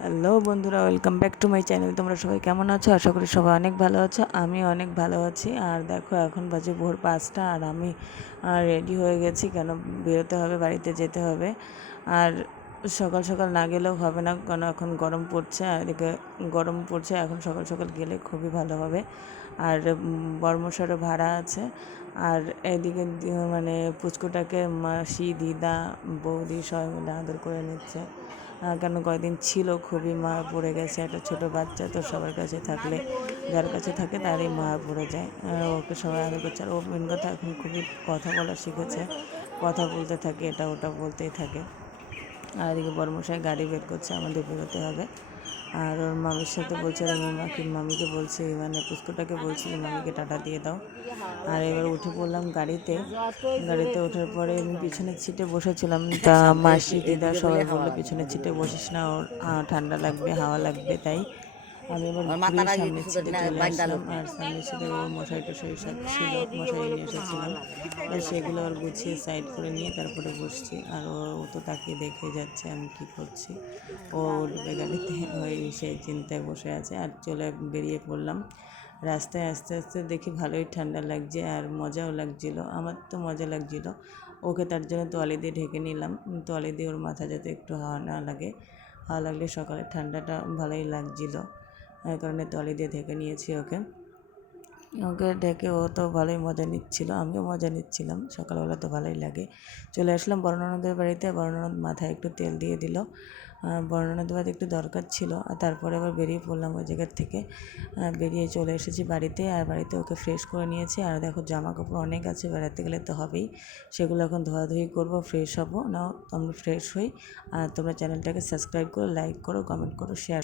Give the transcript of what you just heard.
Hello বন্ধুরা, welcome back to my channel. তোমরা সবাই কেমন আছো? আশা করি সবাই অনেক ভালো আছো। আমি অনেক ভালো আছি। আর দেখো, এখন বাজে ভোর 5টা আর আমি রেডি হয়ে গেছি, কেন বেরোতে হবে, বাড়িতে যেতে হবে। আর সকাল সকাল না গেলেও হবে না, কারণ এখন গরম পড়ছে। আর এদিকে গরম পড়ছে, এখন সকাল সকাল গেলে খুবই ভালো হবে। আর বর্মশারও ভাড়া আছে। আর এদিকে মানে পুচকুটাকে মাসি, দিদা, বৌদি সবাই মিলে আদর করে নিচ্ছে। কেন কয়েকদিন ছিল, খুবই মায়া পড়ে গেছে। একটা ছোট বাচ্চা তো সবার কাছে থাকলে, যার কাছে থাকে তারই মায়া পড়ে যায়। ওকে সবাই আদর করছে। আর ও মেন কথা, এখন খুবই কথা বলা শিখেছে, কথা বলতে থাকে, এটা ওটা বলতেই থাকে। আর এদিকে বড়মশাই গাড়ি বের করছে, আমাদের বেরোতে হবে। আর ওর মামির সাথে বলছে, আর মামিকে বলছি, মানে পুষ্কটাকে বলছি মামিকে টাটা দিয়ে দাও। আর এবার উঠে পড়লাম গাড়িতে। গাড়িতে ওঠার পরে আমি পিছনের সিটে বসেছিলাম, তা মাসি, দিদা সবাই বললো পিছনের সিটে বসিস না, ওর ঠান্ডা লাগবে, হাওয়া লাগবে। তাই আমি আবার ঘুরে সামনের সিটে চলে আসলাম। আর সামনের সিটে ওর মশাই টশাই সব ছিল, মশাই নিয়ে এসেছিলাম। সেগুলো আবার গুছিয়ে সাইড করে নিয়ে তারপরে বসছি। আর ও তো তাকিয়ে দেখে যাচ্ছে আমি কি করছি। ও উঠবে গাড়িতে, ওই সেই চিন্তায় বসে আছে। আর বেরিয়ে পড়লাম রাস্তায়। আস্তে আস্তে দেখি ভালোই ঠান্ডা লাগছে আর মজাও লাগছিল। আমার তো মজা লাগছিল। ওকে তার জন্য তোয়ালে দিয়ে ঢেকে নিলাম, তোয়ালে দিয়ে ওর মাথা যাতে একটু হাওয়া না লাগে। হাওয়া লাগলে সকালে ঠান্ডাটা ভালোই লাগছিল, এই কারণে তোয়ালে দিয়ে ঢেকে নিয়েছি ওকে। ওকে ডেকে ও তো ভালোই মজা নিচ্ছিল, আমিও মজা নিচ্ছিলাম। সকালবেলা তো ভালোই লাগে। চলে আসলাম বড় ননদের বাড়িতে। বড় ননদ মাথায় একটু তেল দিয়ে দিল। বড় ননদের বাড়িতে একটু দরকার ছিল। আর তারপরে আবার বেরিয়ে পড়লাম ওই জায়গার থেকে। বেরিয়ে চলে এসেছি বাড়িতে। আর বাড়িতে ওকে ফ্রেশ করে নিয়েছি। আর দেখো, জামা কাপড় অনেক আছে, বেড়াতে গেলে তো হবেই। সেগুলো এখন ধোয়াধুয়ি করবো, ফ্রেশ হবো। নাও আমরা ফ্রেশ হই। আর তোমরা চ্যানেলটাকে সাবস্ক্রাইব করো, লাইক করো, কমেন্ট করো, শেয়ার